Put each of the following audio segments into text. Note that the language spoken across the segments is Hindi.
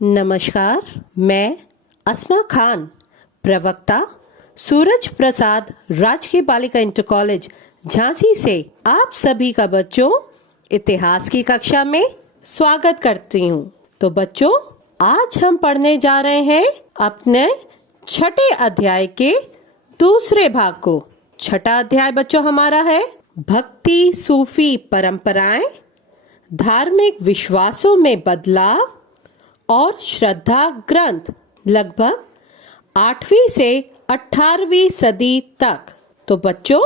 नमस्कार, मैं अस्मा खान, प्रवक्ता सूरज प्रसाद राजकीय बालिका इंटर कॉलेज झांसी से आप सभी का बच्चों इतिहास की कक्षा में स्वागत करती हूँ। तो बच्चों, आज हम पढ़ने जा रहे हैं अपने छठे अध्याय के दूसरे भाग को। छठा अध्याय बच्चों हमारा है भक्ति सूफी परंपराएं, धार्मिक विश्वासों में बदलाव और श्रद्धा ग्रंथ, लगभग 8वीं से 18वीं सदी तक। तो बच्चों,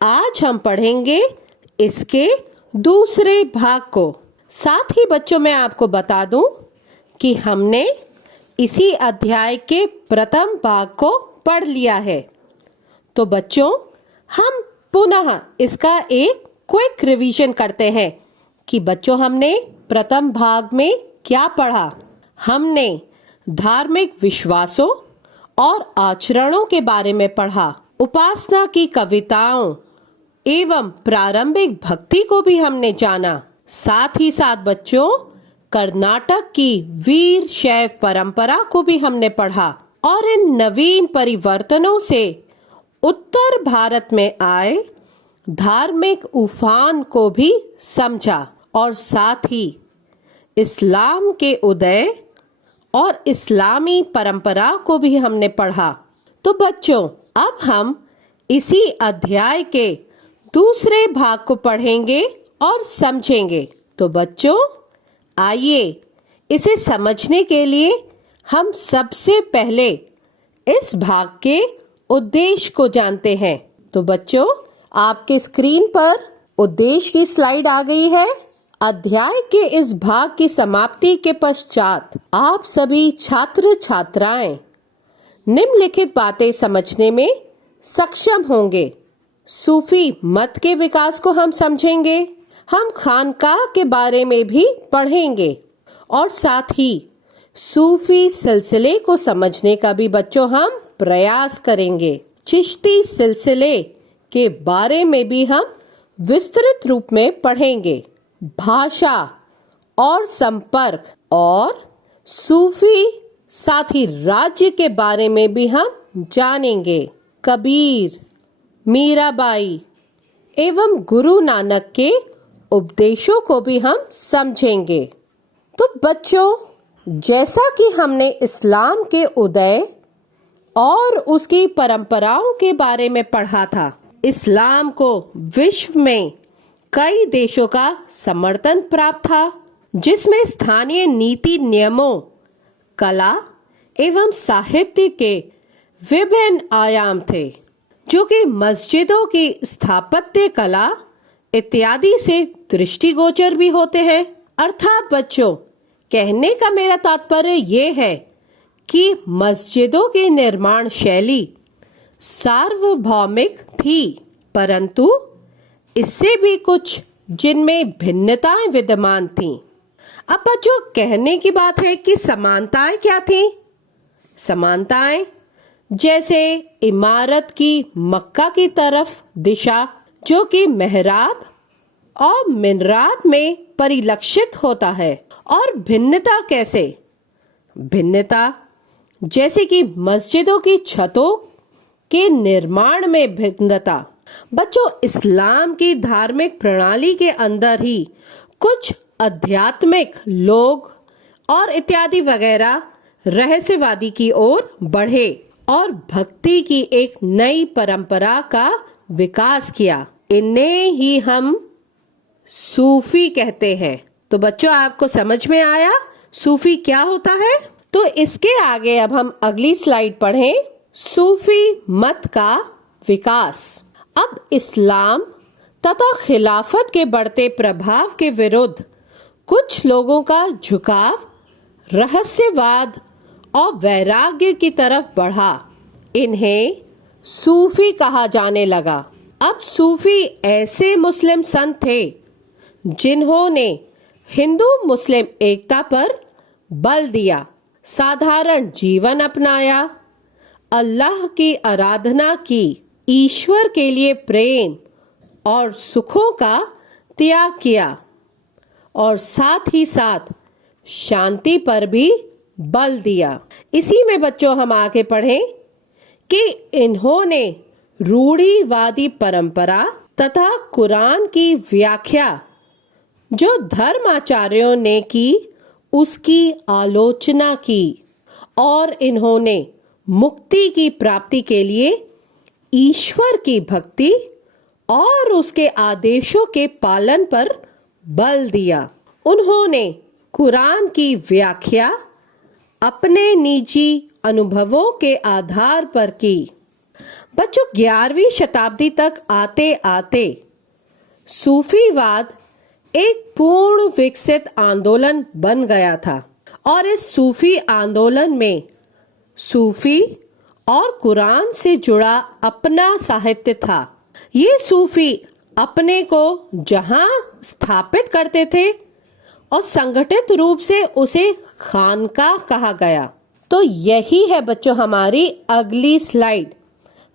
आज हम पढ़ेंगे इसके दूसरे भाग को। साथ ही बच्चों मैं आपको बता दूं कि हमने इसी अध्याय के प्रथम भाग को पढ़ लिया है। तो बच्चों, हम पुनः इसका एक क्विक रिवीजन करते हैं कि बच्चों हमने प्रथम भाग में क्या पढ़ा। हमने धार्मिक विश्वासों और आचरणों के बारे में पढ़ा, उपासना की कविताओं एवं प्रारंभिक भक्ति को भी हमने जाना। साथ ही साथ बच्चों कर्नाटक की वीर शैव परंपरा को भी हमने पढ़ा और इन नवीन परिवर्तनों से उत्तर भारत में आए धार्मिक उफान को भी समझा और साथ ही इस्लाम के उदय और इस्लामी परंपरा को भी हमने पढ़ा। तो बच्चों, अब हम इसी अध्याय के दूसरे भाग को पढ़ेंगे और समझेंगे। तो बच्चों, आइए इसे समझने के लिए हम सबसे पहले इस भाग के उद्देश्य को जानते हैं। तो बच्चों, आपके स्क्रीन पर उद्देश्य की स्लाइड आ गई है। अध्याय के इस भाग की समाप्ति के पश्चात आप सभी छात्र छात्राएं निम्नलिखित बातें समझने में सक्षम होंगे। सूफी मत के विकास को हम समझेंगे, हम खानकाह के बारे में भी पढ़ेंगे और साथ ही सूफी सिलसिले को समझने का भी बच्चों हम प्रयास करेंगे। चिश्ती सिलसिले के बारे में भी हम विस्तृत रूप में पढ़ेंगे। भाषा और संपर्क और सूफी साथ ही राज्य के बारे में भी हम जानेंगे। कबीर, मीराबाई एवं गुरु नानक के उपदेशों को भी हम समझेंगे। तो बच्चों, जैसा कि हमने इस्लाम के उदय और उसकी परंपराओं के बारे में पढ़ा था, इस्लाम को विश्व में कई देशों का समर्थन प्राप्त था, जिसमें स्थानीय नीति नियमों, कला एवं साहित्य के विभिन्न आयाम थे, जो कि मस्जिदों की स्थापत्य कला इत्यादि से दृष्टिगोचर भी होते हैं। अर्थात बच्चों, कहने का मेरा तात्पर्य ये है कि मस्जिदों की निर्माण शैली सार्वभौमिक थी, परंतु इससे भी कुछ जिनमें भिन्नताएं विद्यमान थीं। अब बच्चों, कहने की बात है कि समानताएं क्या थीं? समानताएं जैसे इमारत की मक्का की तरफ दिशा, जो कि मेहराब और मिनराब में परिलक्षित होता है। और भिन्नता कैसे? भिन्नता जैसे कि मस्जिदों की छतों के निर्माण में भिन्नता। बच्चों, इस्लाम की धार्मिक प्रणाली के अंदर ही कुछ आध्यात्मिक लोग और इत्यादि वगैरह रहस्यवादी की ओर बढ़े और भक्ति की एक नई परंपरा का विकास किया। इन्हें ही हम सूफी कहते हैं। तो बच्चों, आपको समझ में आया सूफी क्या होता है? तो इसके आगे अब हम अगली स्लाइड पढ़ें। सूफी मत का विकास। अब इस्लाम तथा खिलाफत के बढ़ते प्रभाव के विरुद्ध कुछ लोगों का झुकाव रहस्यवाद और वैराग्य की तरफ बढ़ा। इन्हें सूफी कहा जाने लगा। अब सूफी ऐसे मुस्लिम संत थे जिन्होंने हिंदू मुस्लिम एकता पर बल दिया, साधारण जीवन अपनाया, अल्लाह की आराधना की, ईश्वर के लिए प्रेम और सुखों का त्याग किया और साथ ही साथ शांति पर भी बल दिया। इसी में बच्चों हम आगे पढ़ें कि इन्होंने रूढ़िवादी परंपरा तथा कुरान की व्याख्या जो धर्माचार्यों ने की उसकी आलोचना की और इन्होंने मुक्ति की प्राप्ति के लिए ईश्वर की भक्ति और उसके आदेशों के पालन पर बल दिया। उन्होंने कुरान की व्याख्या अपने निजी अनुभवों के आधार पर की। बच्चों 11वीं शताब्दी तक आते आते सूफीवाद एक पूर्ण विकसित आंदोलन बन गया था और इस सूफी आंदोलन में सूफी और कुरान से जुड़ा अपना साहित्य था। ये सूफी अपने को जहां स्थापित करते थे और संगठित रूप से उसे खानकाह कहा गया। तो यही है बच्चों हमारी अगली स्लाइड।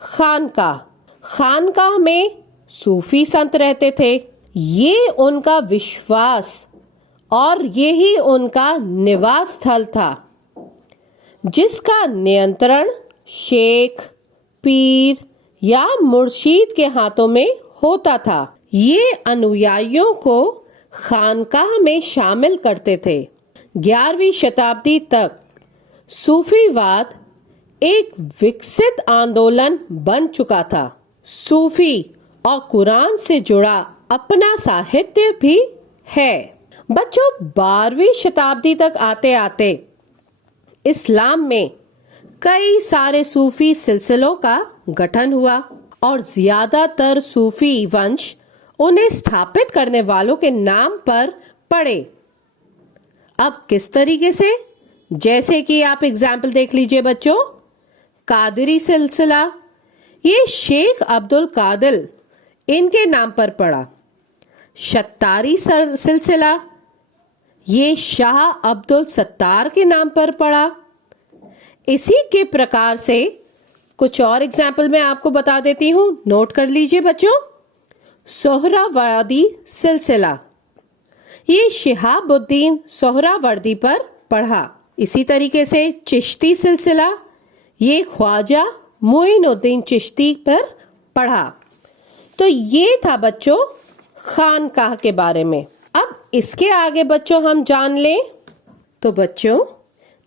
खानकाह। खानकाह में सूफी संत रहते थे। ये उनका विश्वास और यही उनका निवास स्थल था जिसका नियंत्रण शेख, पीर या मुर्शीद के हाथों में होता था। ये अनुयायियों को खानकाह में शामिल करते थे। 11वीं शताब्दी तक सूफीवाद एक विकसित आंदोलन बन चुका था। सूफी और कुरान से जुड़ा अपना साहित्य भी है। बच्चों 12वीं शताब्दी तक आते आते इस्लाम में कई सारे सूफी सिलसिलों का गठन हुआ और ज्यादातर सूफी वंश उन्हें स्थापित करने वालों के नाम पर पड़े। अब किस तरीके से? जैसे कि आप एग्जाम्पल देख लीजिए बच्चों। कादरी सिलसिला, ये शेख अब्दुल कादिर इनके नाम पर पड़ा। शत्तारी सिलसिला, ये शाह अब्दुल सत्तार के नाम पर पड़ा। इसी के प्रकार से कुछ और एग्जाम्पल मैं आपको बता देती हूँ, नोट कर लीजिए बच्चों। सोहरावर्दी सिलसिला, ये शिहाबुद्दीन सोहरावर्दी पर पढ़ा। इसी तरीके से चिश्ती सिलसिला, ये ख्वाजा मोइनुद्दीन चिश्ती पर पढ़ा। तो ये था बच्चों खानकाह के बारे में। अब इसके आगे बच्चों हम जान लें। तो बच्चों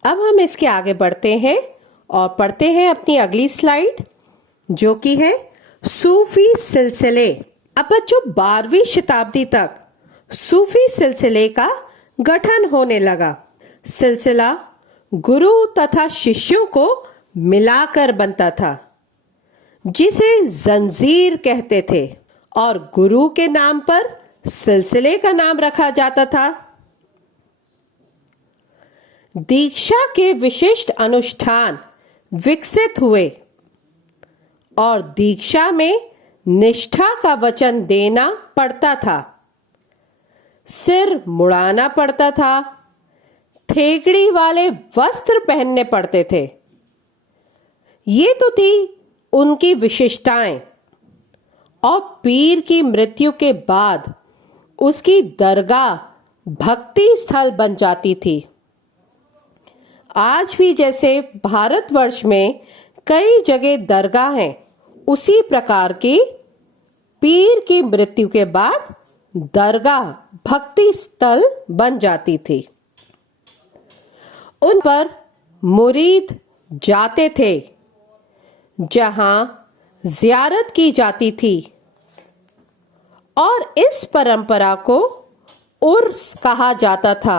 अब हम इसके आगे बढ़ते हैं और पढ़ते हैं अपनी अगली स्लाइड जो कि है सूफी सिलसिले। अब बच्चों 12वीं शताब्दी तक सूफी सिलसिले का गठन होने लगा। सिलसिला गुरु तथा शिष्यों को मिलाकर बनता था जिसे जंजीर कहते थे और गुरु के नाम पर सिलसिले का नाम रखा जाता था। दीक्षा के विशिष्ट अनुष्ठान विकसित हुए और दीक्षा में निष्ठा का वचन देना पड़ता था, सिर मुड़ाना पड़ता था, थेगड़ी वाले वस्त्र पहनने पड़ते थे। ये तो थी उनकी विशिष्टताएं। और पीर की मृत्यु के बाद उसकी दरगाह भक्ति स्थल बन जाती थी। आज भी जैसे भारतवर्ष में कई जगह दरगाह हैं, उसी प्रकार की पीर की मृत्यु के बाद दरगाह भक्ति स्थल बन जाती थी। उन पर मुरीद जाते थे जहां जियारत की जाती थी और इस परंपरा को उर्स कहा जाता था।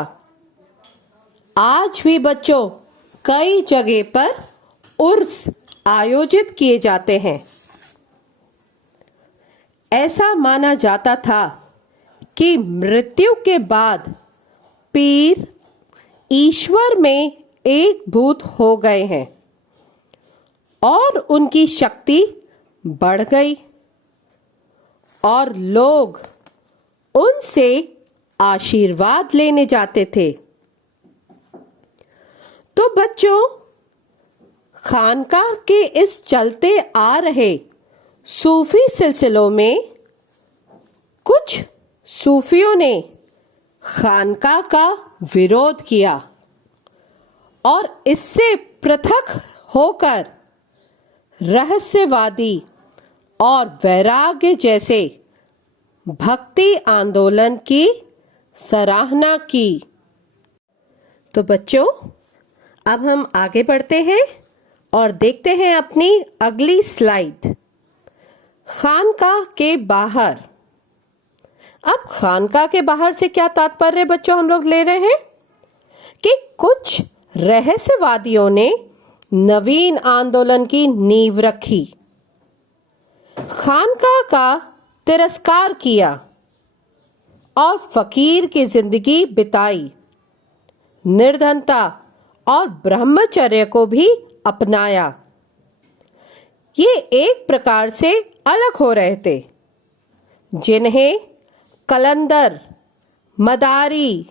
आज भी बच्चों कई जगह पर उर्स आयोजित किए जाते हैं। ऐसा माना जाता था कि मृत्यु के बाद पीर ईश्वर में एकभूत हो गए हैं और उनकी शक्ति बढ़ गई और लोग उनसे आशीर्वाद लेने जाते थे। तो बच्चों खानकाह के इस चलते आ रहे सूफी सिलसिलों में कुछ सूफियों ने खानकाह का विरोध किया। और इससे पृथक होकर रहस्यवादी और वैराग्य जैसे भक्ति आंदोलन की सराहना की। तो बच्चों, अब हम आगे बढ़ते हैं और देखते हैं अपनी अगली स्लाइड। खानकाह के बाहर। अब खानकाह के बाहर से क्या तात्पर्य बच्चों हम लोग ले रहे हैं कि कुछ रहस्यवादियों ने नवीन आंदोलन की नींव रखी, खानकाह का तिरस्कार किया और फकीर की जिंदगी बिताई, निर्धनता और ब्रह्मचर्य को भी अपनाया। ये एक प्रकार से अलग हो रहे थे, जिन्हें कलंदर, मदारी,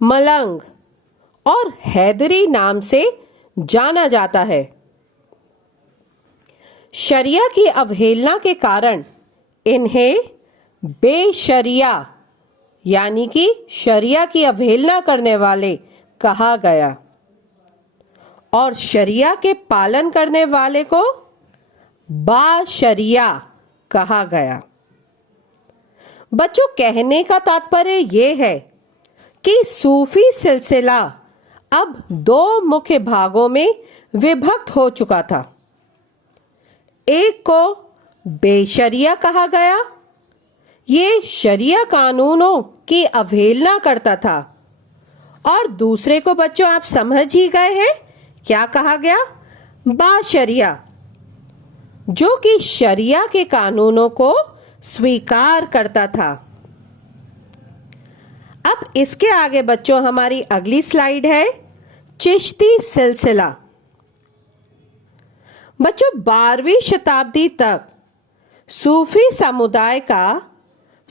मलंग और हैदरी नाम से जाना जाता है। शरिया की अवहेलना के कारण इन्हें बेशरिया यानी कि शरिया की अवहेलना करने वाले कहा गया और शरिया के पालन करने वाले को बाशरिया कहा गया। बच्चों, कहने का तात्पर्य यह है कि सूफी सिलसिला अब दो मुख्य भागों में विभक्त हो चुका था। एक को बेशरिया कहा गया, ये शरिया कानूनों की अवहेलना करता था, और दूसरे को बच्चों आप समझ ही गए हैं क्या कहा गया, बाशरिया, जो कि शरिया के कानूनों को स्वीकार करता था। अब इसके आगे बच्चों हमारी अगली स्लाइड है चिश्ती सिलसिला। बच्चों, 12वीं शताब्दी तक सूफी समुदाय का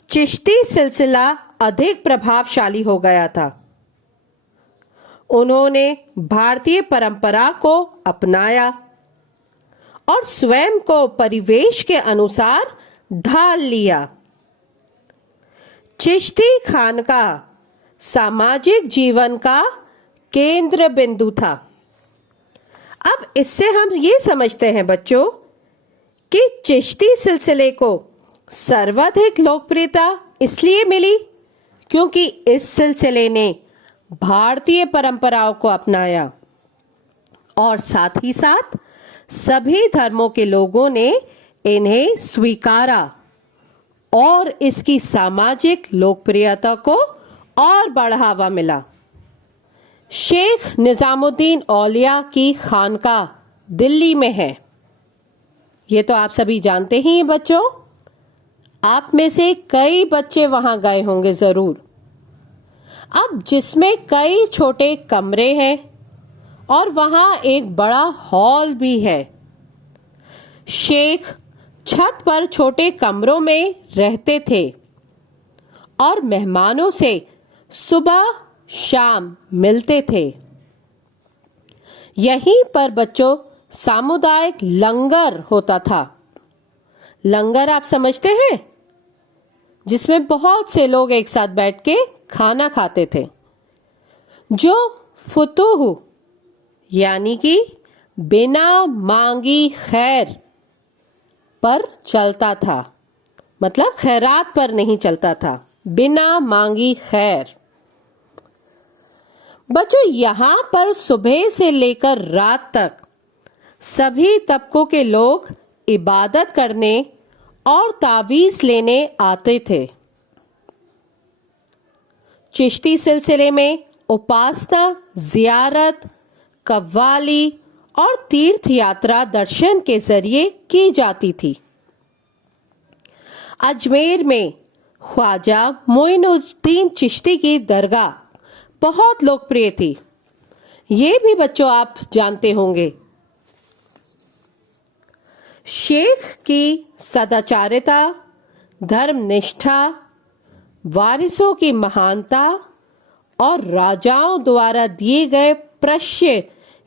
चिश्ती सिलसिला अधिक प्रभावशाली हो गया था। उन्होंने भारतीय परंपरा को अपनाया और स्वयं को परिवेश के अनुसार ढाल लिया। चिश्ती खानकाह सामाजिक जीवन का केंद्र बिंदु था। अब इससे हम ये समझते हैं बच्चों कि चिश्ती सिलसिले को सर्वाधिक लोकप्रियता इसलिए मिली क्योंकि इस सिलसिले ने भारतीय परंपराओं को अपनाया और साथ ही साथ सभी धर्मों के लोगों ने इन्हें स्वीकारा और इसकी सामाजिक लोकप्रियता को और बढ़ावा मिला। शेख निजामुद्दीन औलिया की खानकाह दिल्ली में है, ये तो आप सभी जानते ही हैं बच्चों। आप में से कई बच्चे वहां गए होंगे जरूर। अब जिसमें कई छोटे कमरे हैं और वहां एक बड़ा हॉल भी है। शेख छत पर छोटे कमरों में रहते थे और मेहमानों से सुबह शाम मिलते थे। यहीं पर बच्चों सामुदायिक लंगर होता था। लंगर आप समझते हैं, जिसमें बहुत से लोग एक साथ बैठ के खाना खाते थे, जो फुतूह यानी कि बिना मांगी खैर पर चलता था, मतलब खैरात पर नहीं चलता था, बिना मांगी खैर। बच्चों, यहां पर सुबह से लेकर रात तक सभी तबकों के लोग इबादत करने और तावीज लेने आते थे। चिश्ती सिलसिले में उपासना, जियारत, कव्वाली और तीर्थ यात्रा दर्शन के जरिए की जाती थी। अजमेर में ख्वाजा मोइनुद्दीन चिश्ती की दरगाह बहुत लोकप्रिय थी, ये भी बच्चों आप जानते होंगे। शेख की सदाचारिता, धर्मनिष्ठा, वारिसों की महानता और राजाओं द्वारा दिए गए प्रश्य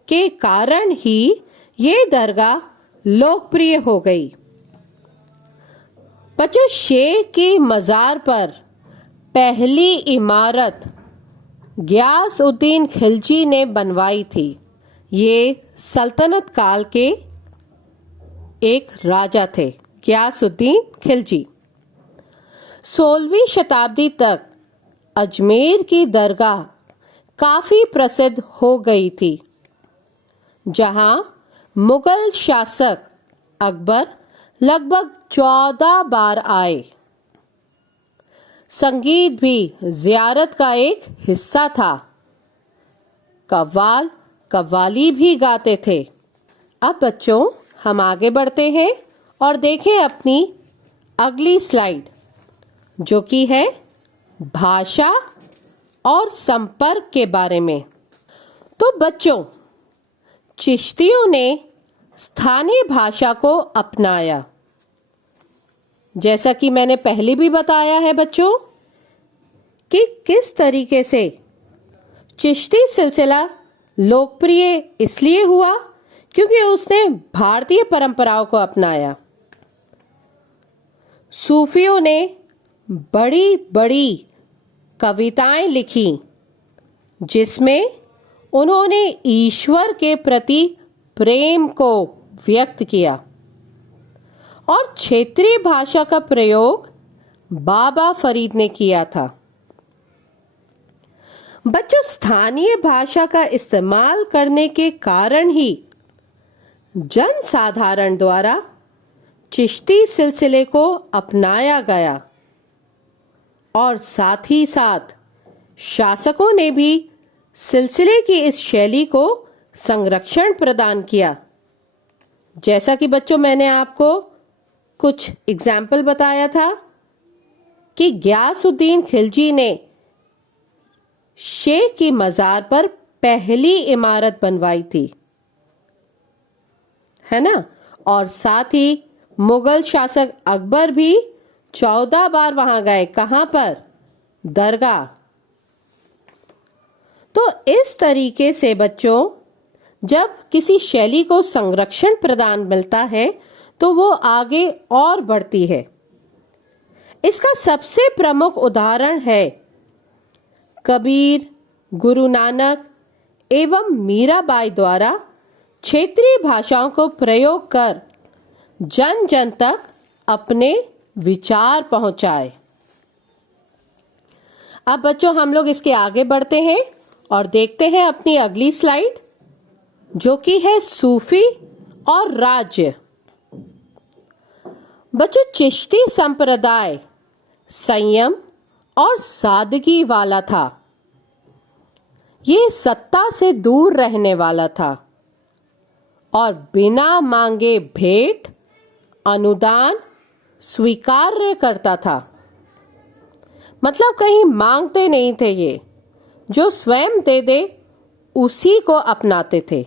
के कारण ही ये दरगाह लोकप्रिय हो गई। बच्चों, शेख की मजार पर पहली इमारत गियास उद्दीन खिलजी ने बनवाई थी। ये सल्तनत काल के एक राजा थे, गियासुद्दीन खिलजी। 16वीं शताब्दी तक अजमेर की दरगाह काफी प्रसिद्ध हो गई थी, जहां मुगल शासक अकबर लगभग 14 बार आए। संगीत भी जियारत का एक हिस्सा था। कव्वाल कव्वाली भी गाते थे। अब बच्चों, हम आगे बढ़ते हैं और देखें अपनी अगली स्लाइड, जो कि है भाषा और संपर्क के बारे में। तो बच्चों, चिश्तियों ने स्थानीय भाषा को अपनाया। जैसा कि मैंने पहले भी बताया है बच्चों कि किस तरीके से चिश्ती सिलसिला लोकप्रिय इसलिए हुआ क्योंकि उसने भारतीय परंपराओं को अपनाया। सूफियों ने बड़ी बड़ी कविताएं लिखी, जिसमें उन्होंने ईश्वर के प्रति प्रेम को व्यक्त किया, और क्षेत्रीय भाषा का प्रयोग बाबा फरीद ने किया था। बच्चों, स्थानीय भाषा का इस्तेमाल करने के कारण ही जनसाधारण द्वारा चिश्ती सिलसिले को अपनाया गया, और साथ ही साथ शासकों ने भी सिलसिले की इस शैली को संरक्षण प्रदान किया। जैसा कि बच्चों मैंने आपको कुछ एग्जाम्पल बताया था कि गियासुद्दीन खिलजी ने शेख की मजार पर पहली इमारत बनवाई थी, है ना। और साथ ही मुगल शासक अकबर भी 14 बार वहां गए। कहां पर? दरगाह। तो इस तरीके से बच्चों, जब किसी शैली को संरक्षण प्रदान मिलता है तो वो आगे और बढ़ती है। इसका सबसे प्रमुख उदाहरण है कबीर, गुरु नानक एवं मीराबाई द्वारा क्षेत्रीय भाषाओं को प्रयोग कर जन जन तक अपने विचार पहुंचाए। अब बच्चों, हम लोग इसके आगे बढ़ते हैं और देखते हैं अपनी अगली स्लाइड, जो कि है सूफी और राज्य। बच्चों, चिश्ती संप्रदाय संयम और सादगी वाला था। ये सत्ता से दूर रहने वाला था और बिना मांगे भेंट अनुदान स्वीकार्य करता था। मतलब कहीं मांगते नहीं थे ये, जो स्वयं दे दे उसी को अपनाते थे।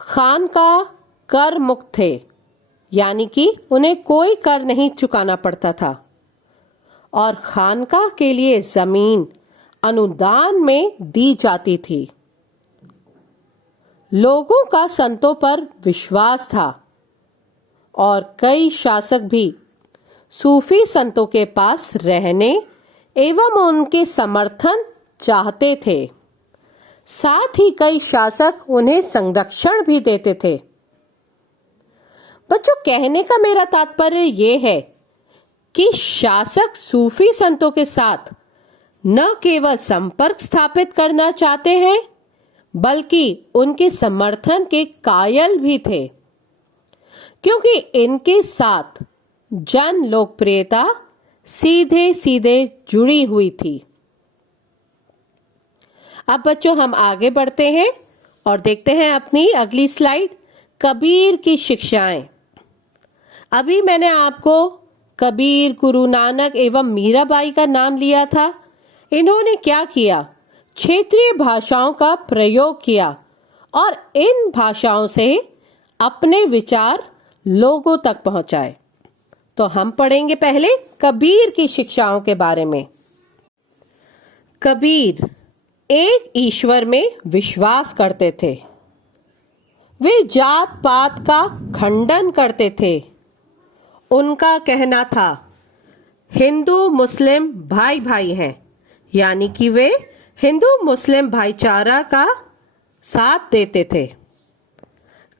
खानका कर मुक्त थे, यानी कि उन्हें कोई कर नहीं चुकाना पड़ता था, और खानका के लिए जमीन अनुदान में दी जाती थी। लोगों का संतों पर विश्वास था और कई शासक भी सूफी संतों के पास रहने एवं उनके समर्थन चाहते थे। साथ ही कई शासक उन्हें संरक्षण भी देते थे। बच्चों, कहने का मेरा तात्पर्य ये है कि शासक सूफी संतों के साथ न केवल संपर्क स्थापित करना चाहते हैं, बल्कि उनके समर्थन के कायल भी थे, क्योंकि इनके साथ जन लोकप्रियता सीधे सीधे जुड़ी हुई थी। अब बच्चों, हम आगे बढ़ते हैं और देखते हैं अपनी अगली स्लाइड, कबीर की शिक्षाएं। अभी मैंने आपको कबीर, गुरु नानक एवं मीराबाई का नाम लिया था। इन्होंने क्या किया? क्षेत्रीय भाषाओं का प्रयोग किया और इन भाषाओं से अपने विचार लोगों तक पहुंचाए। तो हम पढ़ेंगे पहले कबीर की शिक्षाओं के बारे में। कबीर एक ईश्वर में विश्वास करते थे। वे जात पात का खंडन करते थे। उनका कहना था हिंदू मुस्लिम भाई भाई हैं, यानी कि वे हिंदू मुस्लिम भाईचारा का साथ देते थे।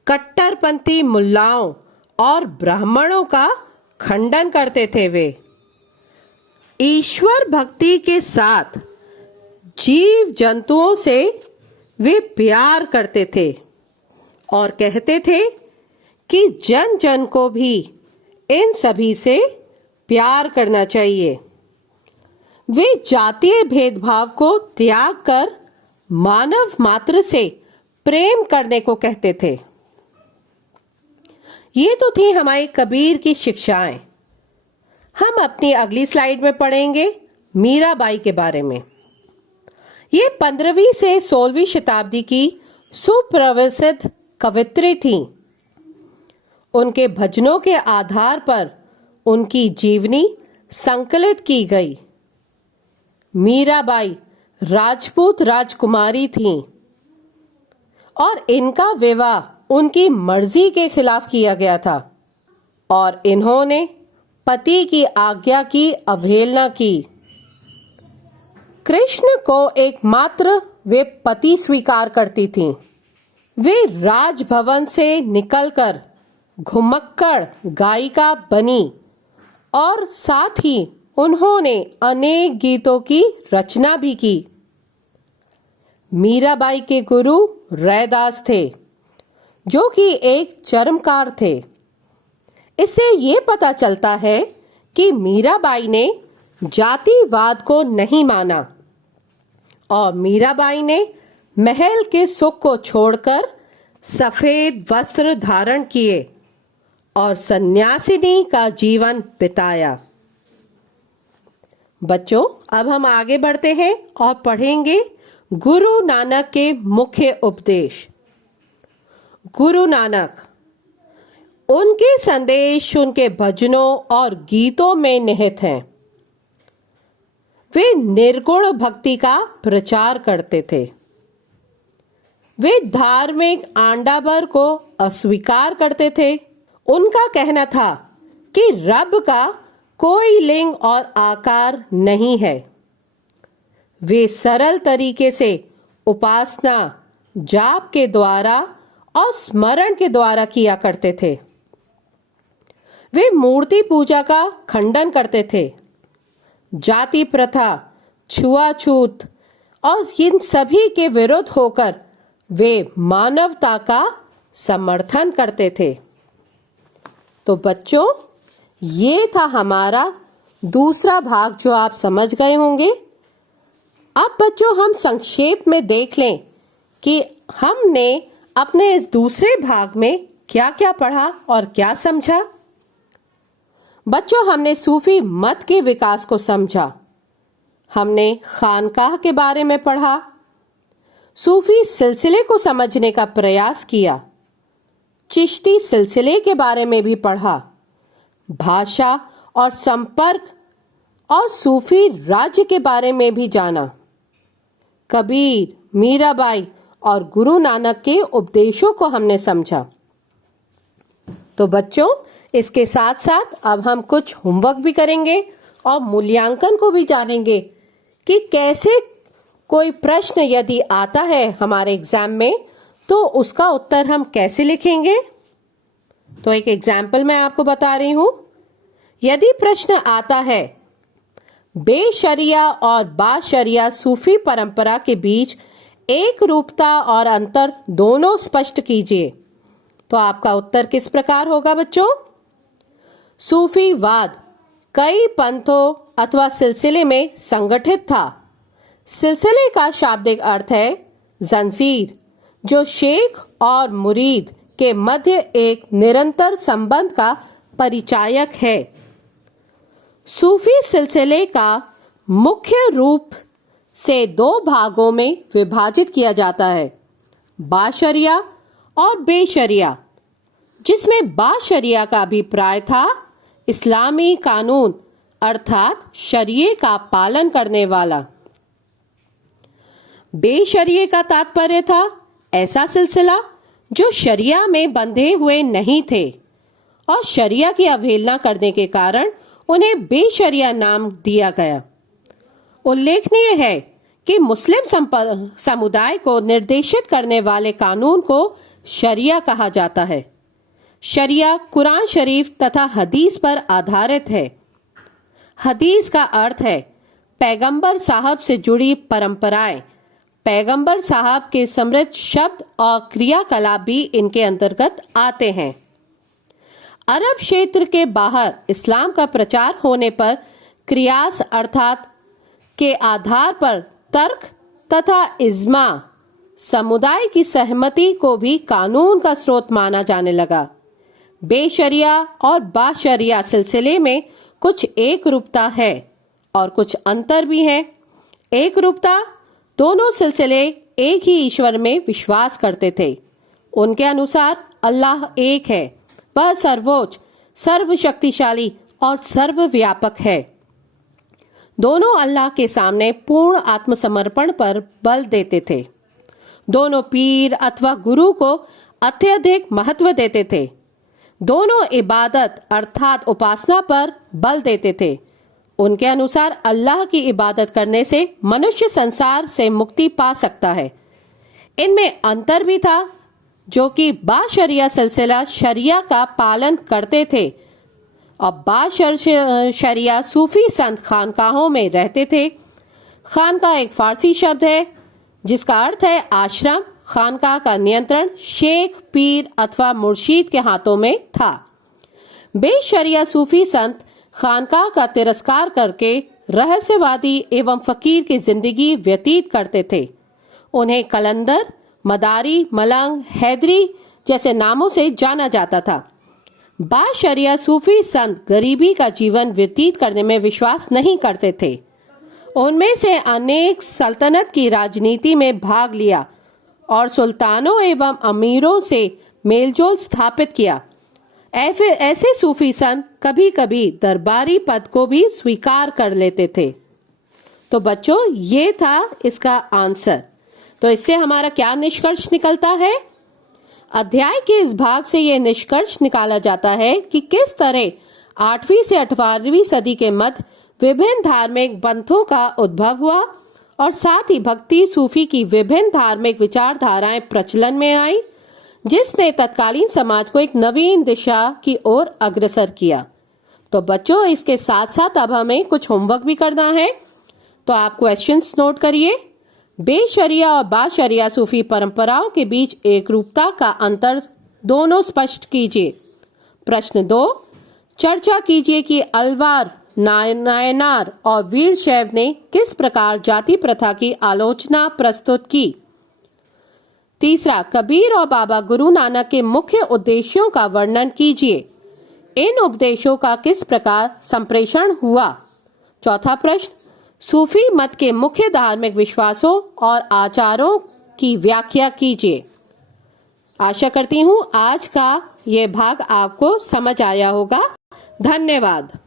कट्टरपंथी मुल्लाओं और ब्राह्मणों का खंडन करते थे। वे ईश्वर भक्ति के साथ जीव जंतुओं से वे प्यार करते थे और कहते थे कि जन जन को भी इन सभी से प्यार करना चाहिए। वे जातीय भेदभाव को त्याग कर मानव मात्र से प्रेम करने को कहते थे। ये तो थी हमारी कबीर की शिक्षाएं। हम अपनी अगली स्लाइड में पढ़ेंगे मीराबाई के बारे में। ये 15वीं से 16वीं शताब्दी की सुप्रसिद्ध कवित्री थीं। उनके भजनों के आधार पर उनकी जीवनी संकलित की गई। मीराबाई राजपूत राजकुमारी थीं और इनका विवाह उनकी मर्जी के खिलाफ किया गया था और इन्होंने पति की आज्ञा की अवहेलना की। कृष्ण को एकमात्र वे पति स्वीकार करती थीं। वे राजभवन से निकलकर घुमक्कड़ गायिका बनी और साथ ही उन्होंने अनेक गीतों की रचना भी की। मीराबाई के गुरु रैदास थे, जो कि एक चर्मकार थे। इससे ये पता चलता है कि मीराबाई ने जातिवाद को नहीं माना और मीराबाई ने महल के सुख को छोड़कर सफेद वस्त्र धारण किए और सन्यासिनी का जीवन बिताया। बच्चों, अब हम आगे बढ़ते हैं और पढ़ेंगे गुरु नानक के मुख्य उपदेश। गुरु नानक, उनके संदेश उनके भजनों और गीतों में निहित हैं। वे निर्गुण भक्ति का प्रचार करते थे। वे धार्मिक आंडाबर को अस्वीकार करते थे। उनका कहना था कि रब का कोई लिंग और आकार नहीं है। वे सरल तरीके से उपासना जाप के द्वारा और स्मरण के द्वारा किया करते थे। वे मूर्ति पूजा का खंडन करते थे। जाति प्रथा, छुआछूत और इन सभी के विरुद्ध होकर वे मानवता का समर्थन करते थे। तो बच्चों, ये था हमारा दूसरा भाग जो आप समझ गए होंगे। अब बच्चों, हम संक्षेप में देख लें कि हमने अपने इस दूसरे भाग में क्या क्या पढ़ा और क्या समझा। बच्चों, हमने सूफी मत के विकास को समझा। हमने खानकाह के बारे में पढ़ा। सूफी सिलसिले को समझने का प्रयास किया। चिश्ती सिलसिले के बारे में भी पढ़ा। भाषा और संपर्क और सूफी राज्य के बारे में भी जाना। कबीर, मीराबाई और गुरु नानक के उपदेशों को हमने समझा। तो बच्चों, इसके साथ साथ अब हम कुछ होमवर्क भी करेंगे और मूल्यांकन को भी जानेंगे कि कैसे कोई प्रश्न यदि आता है हमारे एग्जाम में तो उसका उत्तर हम कैसे लिखेंगे। तो एक एग्जाम्पल मैं आपको बता रही हूं। यदि प्रश्न आता है बेशरिया और बाशरिया सूफी परंपरा के बीच एक रूपता और अंतर दोनों स्पष्ट कीजिए, तो आपका उत्तर किस प्रकार होगा बच्चों? सूफीवाद कई पंथों अथवा सिलसिले में संगठित था। सिलसिले का शाब्दिक अर्थ है जंजीर, जो शेख और मुरीद के मध्य एक निरंतर संबंध का परिचायक है। सूफी सिलसिले का मुख्य रूप से दो भागों में विभाजित किया जाता है, बाशरिया और बेशरिया, जिसमें बाशरिया का अभिप्राय था इस्लामी कानून अर्थात शरीये का पालन करने वाला। बेशरिये का तात्पर्य था ऐसा सिलसिला जो शरिया में बंधे हुए नहीं थे और शरिया की अवहेलना करने के कारण उन्हें बेशरिया नाम दिया गया। उल्लेखनीय है कि मुस्लिम समुदाय को निर्देशित करने वाले कानून को शरिया कहा जाता है। शरिया कुरान शरीफ तथा हदीस पर आधारित है। हदीस का अर्थ है पैगंबर साहब से जुड़ी परंपराएं। पैगंबर साहब के समृद्ध शब्द और क्रियाकलाप भी इनके अंतर्गत आते हैं। अरब क्षेत्र के बाहर इस्लाम का प्रचार होने पर क्रियास अर्थात के आधार पर तर्क तथा इज्मा समुदाय की सहमति को भी कानून का स्रोत माना जाने लगा। बेशरिया और बाशरिया सिलसिले में कुछ एक रूपता है और कुछ अंतर भी है। एक रूपता, दोनों सिलसिले एक ही ईश्वर में विश्वास करते थे। उनके अनुसार अल्लाह एक है, वह सर्वोच्च, सर्वशक्तिशाली और सर्वव्यापक है। दोनों अल्लाह के सामने पूर्ण आत्मसमर्पण पर बल देते थे। दोनों पीर अथवा गुरु को अत्यधिक महत्व देते थे। दोनों इबादत अर्थात उपासना पर बल देते थे। उनके अनुसार अल्लाह की इबादत करने से मनुष्य संसार से मुक्ति पा सकता है। इनमें अंतर भी था, जो कि बाशरिया सिलसिला शरिया का पालन करते थे और बाशरिया सूफी संत खानकाहों में रहते थे। खानका एक फारसी शब्द है जिसका अर्थ है आश्रम। खानका का नियंत्रण शेख, पीर अथवा मुर्शीद के हाथों में था। बेशरिया सूफी संत खानका का तिरस्कार करके रहस्यवादी एवं फकीर की जिंदगी व्यतीत करते थे। उन्हें कलंदर, मदारी, मलंग, हैदरी जैसे नामों से जाना जाता था। बाशरिया सूफी संत गरीबी का जीवन व्यतीत करने में विश्वास नहीं करते थे। उनमें से अनेक सल्तनत की राजनीति में भाग लिया और सुल्तानों एवं अमीरों से मेलजोल स्थापित किया। ऐसे सूफी संत कभी कभी दरबारी पद को भी स्वीकार कर लेते थे। तो बच्चों, ये था इसका आंसर। तो इससे हमारा क्या निष्कर्ष निकलता है? अध्याय के इस भाग से यह निष्कर्ष निकाला जाता है कि किस तरह 8वीं से 18वीं सदी के मध्य विभिन्न धार्मिक पंथों का उद्भव हुआ और साथ ही भक्ति सूफी की विभिन्न धार्मिक विचारधाराएं प्रचलन में आई, जिसने तत्कालीन समाज को एक नवीन दिशा की ओर अग्रसर किया। तो बच्चों, इसके साथ साथ अब हमें कुछ होमवर्क भी करना है। तो आप क्वेश्चंस नोट करिए। बेशरिया और बाशरिया सूफी परंपराओं के बीच एक रूपता का अंतर दोनों स्पष्ट कीजिए। प्रश्न 2, चर्चा कीजिए कि अलवार, नायनार और वीर शैव ने किस प्रकार जाति प्रथा की आलोचना प्रस्तुत की। तीसरा, कबीर और बाबा गुरु नानक के मुख्य उद्देश्यों का वर्णन कीजिए। इन उपदेशों का किस प्रकार संप्रेषण हुआ। चौथा प्रश्न, सूफी मत के मुख्य धार्मिक विश्वासों और आचारों की व्याख्या कीजिए। आशा करती हूँ आज का ये भाग आपको समझ आया होगा। धन्यवाद।